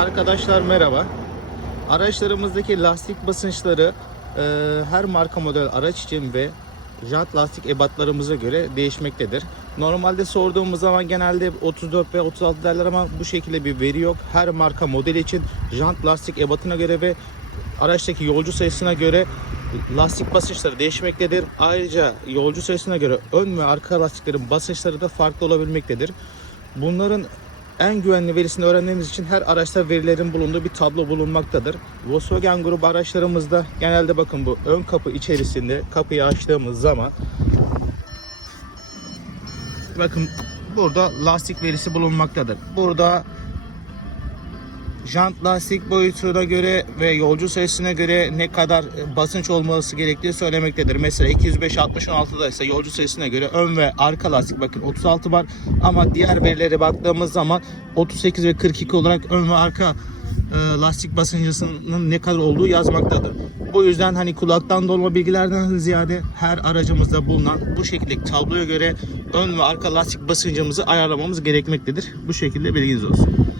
Arkadaşlar merhaba. Araçlarımızdaki lastik basınçları e, her marka model araç için ve jant lastik ebatlarımıza göre değişmektedir. Normalde sorduğumuz zaman genelde 34 ve 36 derler ama bu şekilde bir veri yok. Her marka model için jant lastik ebatına göre ve araçtaki yolcu sayısına göre lastik basınçları değişmektedir. Ayrıca yolcu sayısına göre ön ve arka lastiklerin basınçları da farklı olabilmektedir. Bunların en güvenli verisini öğrenmemiz için her araçta verilerin bulunduğu bir tablo bulunmaktadır. Volkswagen grubu araçlarımızda genelde bakın bu ön kapı içerisinde kapıyı açtığımız zaman bakın burada lastik verisi bulunmaktadır. Burada jant lastik boyutuna göre ve yolcu sayısına göre ne kadar basınç olması gerektiği söylemektedir. Mesela 205 60 16'da ise yolcu sayısına göre ön ve arka lastik bakın 36 var ama diğer verilere baktığımız zaman 38 ve 42 olarak ön ve arka e, lastik basıncısının ne kadar olduğu yazmaktadır. Bu yüzden hani kulaktan dolma bilgilerden ziyade her aracımızda bulunan bu şekilde tabloya göre ön ve arka lastik basıncımızı ayarlamamız gerekmektedir. Bu şekilde bilginiz olsun.